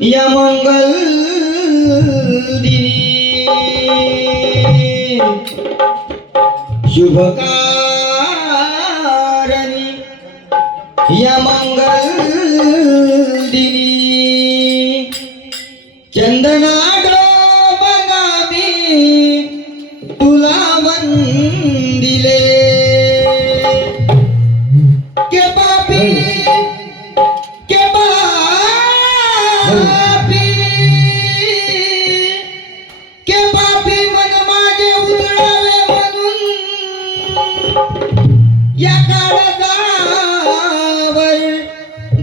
या मंगल दिनी शुभकारणी या मंगल दिनी चंदना डोबगामी तुला वंदिले के पापी के पापी के पापी मन माझे उधळावे म्हणून या काळजावर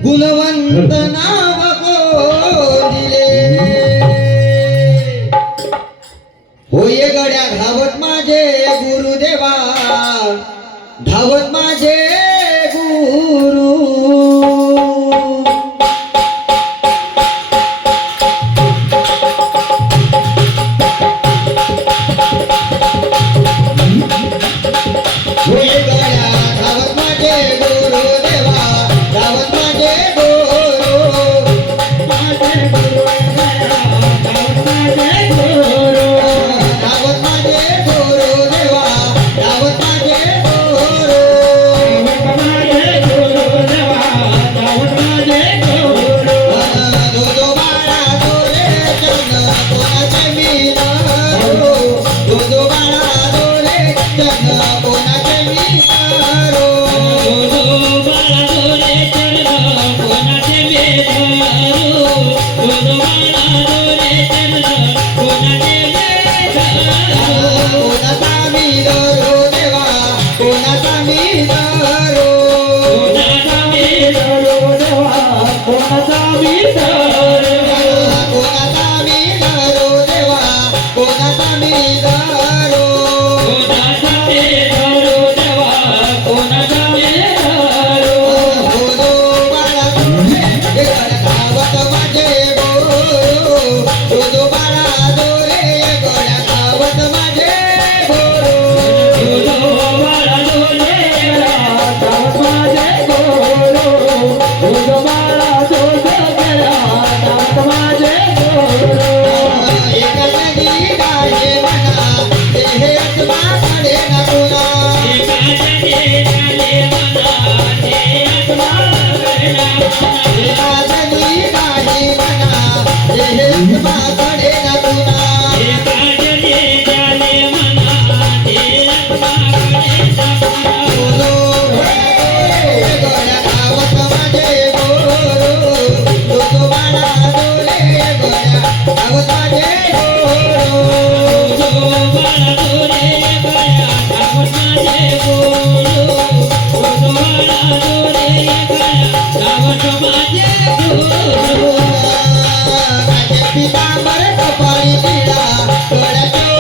गुणवंत नाव दिले होय गड्या धावत माझे गुरुदेवा धावत माझे गुरु होय गड्या धावत माझे गुरुदेवा धावत माझे गुरु माझे गुरु धावत माझे गुरुदेवा धावत माझे गुरु दोदो बाळा दोरे चरण कोणाचे मी धरो दोदो बाळा दोरे चरण कोणाचे मी धरो कोणाचा मी धरो देवा कोणाचा मी धरो कोणाचा मी धरो देवा कोणाचा मी धरो कोणाचा मी धरो देवा कोणाचा मी धरो कोणाचा मी धरो देवा कोणाचा मी धरो दोदो बाळा दोरे गड्या धावत माझे गुरु दोदो बाळा दोरे गड्या धावत माझे गुरु दोदो बाळा दोरे धावत माझे गुरु दोदो बाळा दोरे धावत माझे गुरु एक नदी गाये म्हणा देहे आत्मा कडे ना गुना एक नदी गाये म्हणा देहे आत्मा कडे ना गुना एक नदी गाये म्हणा देहे आत्मा कडे ना गुना